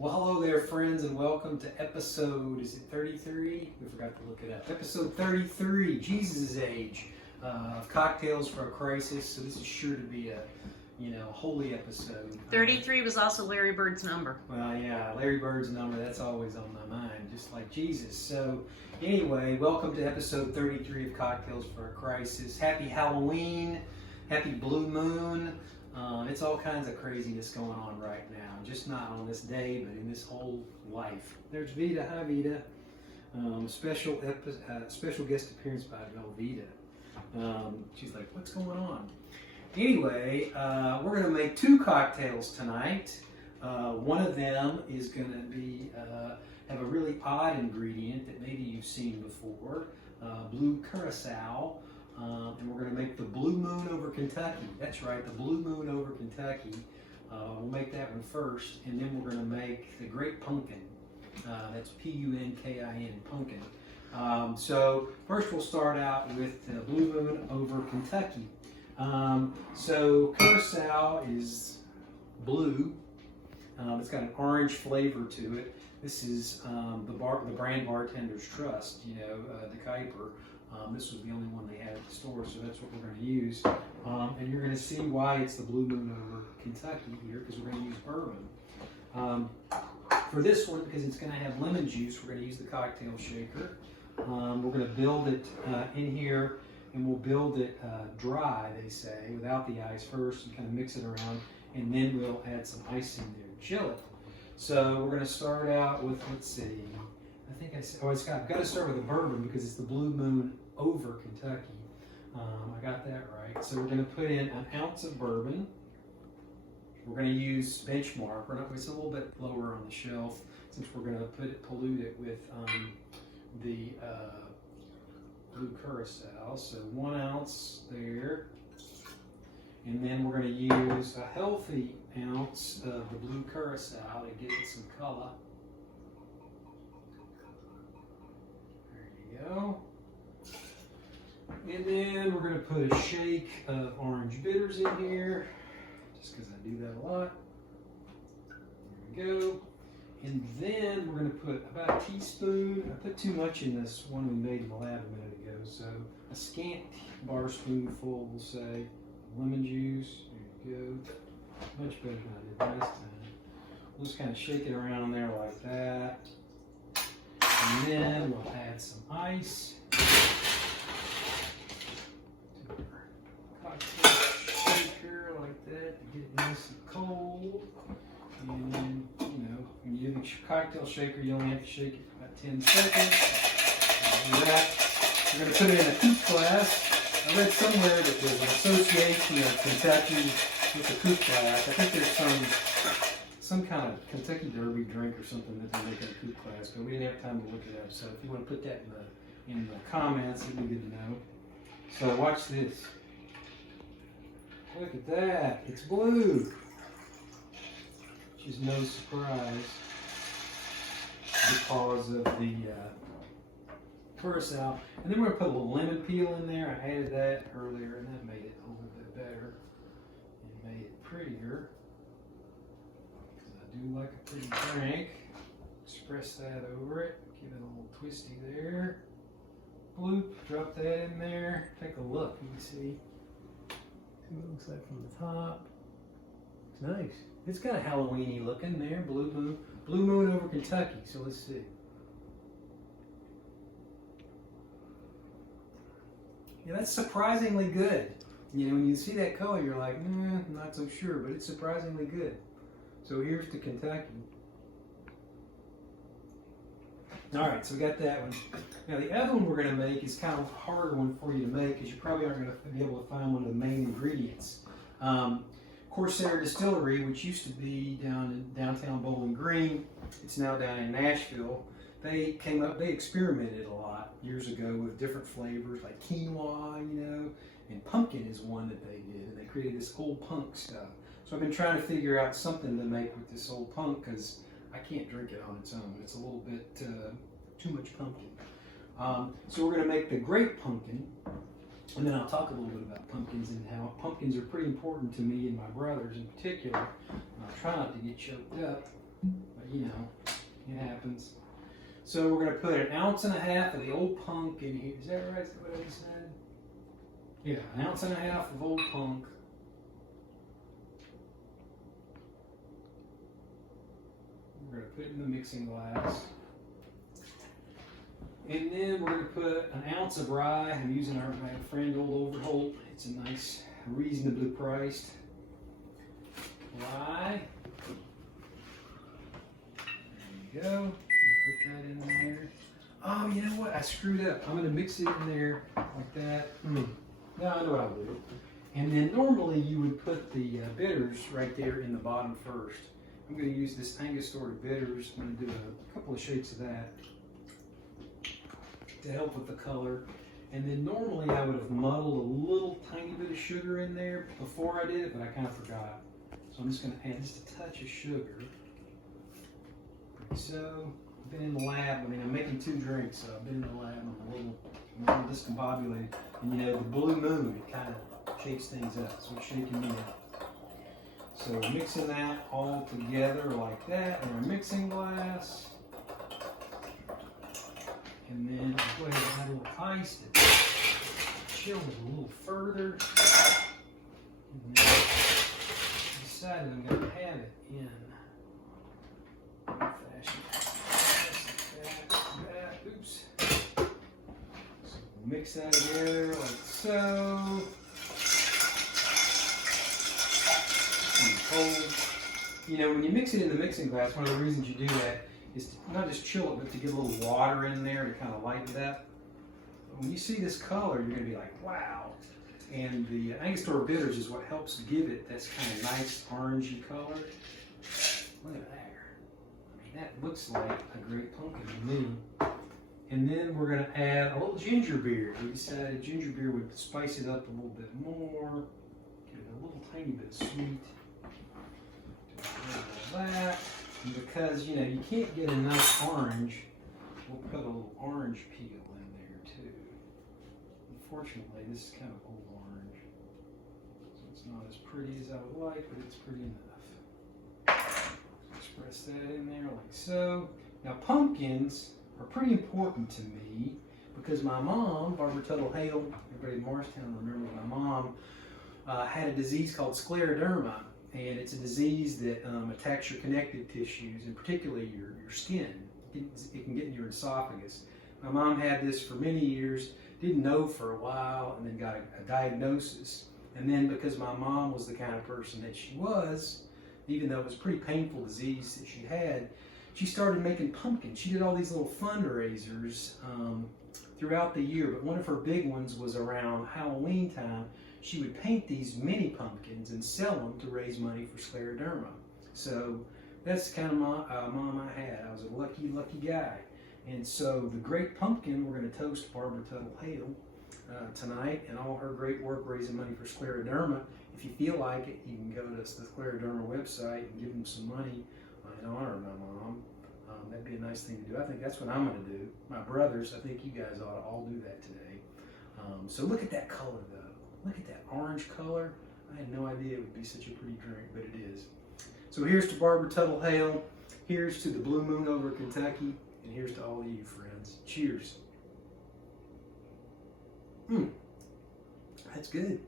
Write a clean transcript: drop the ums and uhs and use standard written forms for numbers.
Well, hello there, friends, and welcome to episode, is it 33? We forgot to look it up. Episode 33, Jesus' Age, of Cocktails for a Crisis. So this is sure to be a, holy episode. 33 was also Larry Bird's number. Well, yeah, Larry Bird's number, that's always on my mind, just like Jesus. So anyway, welcome to episode 33 of Cocktails for a Crisis. Happy Halloween, happy Blue Moon. It's all kinds of craziness going on right now. Just not on this day, but in this whole life. There's Vita. Hi, Vita. Special guest appearance by Velveeta. She's like, what's going on? Anyway, we're going to make two cocktails tonight. One of them is going to be have a really odd ingredient that maybe you've seen before, Blue Curaçao. And we're going to make the Blue Moon over Kentucky. That's right, the Blue Moon over Kentucky. We'll make that one first, and then we're going to make the Great Punkin. That's P-U-N-K-I-N, Punkin. So first we'll start out with the Blue Moon over Kentucky. So Curacao is blue. It's got an orange flavor to it. This is the brand Bartender's Trust, the coupe. This was the only one they had at the store, so that's what we're going to use. And you're going to see why it's the Blue Moon over Kentucky here, because we're going to use bourbon. For this one, because it's going to have lemon juice, we're going to use the cocktail shaker. We're going to build it in here, and we'll build it dry, they say, without the ice first, and kind of mix it around, and then we'll add some ice in there, chill it. So we're going to start out with, let's see, I think I said, I've got to start with the bourbon because it's the Blue Moon over Kentucky. I got that right. So we're going to put in an ounce of bourbon. We're going to use Benchmark. It's a little bit lower on the shelf since we're going to pollute it with the Blue Curaçao. So 1 ounce there. And then we're going to use a healthy ounce of the Blue Curaçao to give it some color. Go. And then we're going to put a shake of orange bitters in here, just because I do that a lot. There we go. And then we're going to put about a teaspoon. I put too much in this one we made in the lab a minute ago, so a scant bar spoonful, we'll say, lemon juice. There you go. Much better than I did last time. We'll just kind of shake it around there like that. And then we'll add some ice to our cocktail shaker like that to get it nice and cold. And then, when you do the cocktail shaker, you only have to shake it for about 10 seconds. Like that. We're going to put it in a coupe glass. I read somewhere that there's an association of Kentucky with the coupe glass. I think there's some kind of Kentucky Derby drink or something that they make in a coupe class, but we didn't have time to look it up. So if you want to put that in the comments, it'd be good to know. So watch this. Look at that. It's blue. Which is no surprise because of the Curacao. And then we're going to put a little lemon peel in there. I added that earlier, and that made it a little bit better. It made it prettier. Do like a pretty drink. Express that over it. Give it a little twisty there. Bloop. Drop that in there. Take a look. You can see what it looks like from the top. It's nice. It's kind of Halloween-y looking there. Blue Moon over Kentucky. So let's see. Yeah, that's surprisingly good. When you see that color, you're like, not so sure, but it's surprisingly good. So here's the Kentucky. All right, so we got that one. Now the other one we're going to make is kind of a harder one for you to make because you probably aren't going to be able to find one of the main ingredients. Corsair Distillery, which used to be down in downtown Bowling Green, it's now down in Nashville. They experimented a lot years ago with different flavors like quinoa, and pumpkin is one that they did. And they created this old punk stuff. So I've been trying to figure out something to make with this old punk because I can't drink it on its own. It's a little bit too much pumpkin. So we're going to make the Great Punkin, and then I'll talk a little bit about pumpkins and how pumpkins are pretty important to me and my brothers in particular. I'll try not to get choked up. But you know, it happens. So we're going to put 1.5 ounces of the Old Punk in here. Is that right? Is that what I just said? Yeah, 1.5 ounces of Old Punk. We're going to put it in the mixing glass. And then we're going to put 1 ounce of rye. I'm using my friend Old Overholt. It's a nice, reasonably priced rye. There you go. Put that in there. Oh, you know what? I screwed up. I'm going to mix it in there like that. No, I know what I'll do. And then normally you would put the bitters right there in the bottom first. I'm going to use this Angostura bitters. I'm going to do a couple of shakes of that to help with the color. And then normally I would have muddled a little tiny bit of sugar in there before I did it, but I kind of forgot. So I'm just going to add just a touch of sugar. So, I've been in the lab. I mean, I'm making 2 drinks, so I've been in the lab. I'm a little discombobulated. And you know, the blue moon, it kind of shakes things up. So it's shaking me up. So we're mixing that all together like that in our mixing glass. And then I'll go ahead and add a little ice to chill it a little further. And then I decided I'm going to have it in fashion. Oops. So we'll mix that together like so. You know, when you mix it in the mixing glass, one of the reasons you do that is to not just chill it, but to get a little water in there to kind of lighten it up. But when you see this color, you're going to be like, wow. And the Angostura bitters is what helps give it this kind of nice orangey color. Look at that. I mean, that looks like a Great Punkin to me. And then we're going to add a little ginger beer. We decided ginger beer would spice it up a little bit more, give it a little tiny bit of sweet. That, and because you know you can't get enough orange, we'll put a little orange peel in there too. Unfortunately, this is kind of old orange, so it's not as pretty as I would like, but it's pretty enough. Just press that in there like so. Now pumpkins are pretty important to me because my mom, Barbara Tuttle Hale, everybody in Morristown remembers my mom, had a disease called Scleroderma. And it's a disease that attacks your connective tissues, and particularly your skin. It can get in your esophagus. My mom had this for many years, didn't know for a while, and then got a diagnosis. And then because my mom was the kind of person that she was, even though it was a pretty painful disease that she had, she started making pumpkins. She did all these little fundraisers throughout the year, but one of her big ones was around Halloween time. She would paint these mini pumpkins and sell them to raise money for Scleroderma. So that's the kind of mom I had. I was a lucky, lucky guy. And so the Great Punkin, we're going to toast Barbara Tuttle Hale tonight and all her great work raising money for Scleroderma. If you feel like it, you can go to the Scleroderma website and give them some money in honor of my mom. That'd be a nice thing to do. I think that's what I'm going to do. My brothers, I think you guys ought to all do that today. So look at that color, though. Look at that orange color. I had no idea it would be such a pretty drink, but it is. So here's to Barbara Tuttle Hale. Here's to the Blue Moon over Kentucky. And here's to all of you, friends. Cheers. That's good.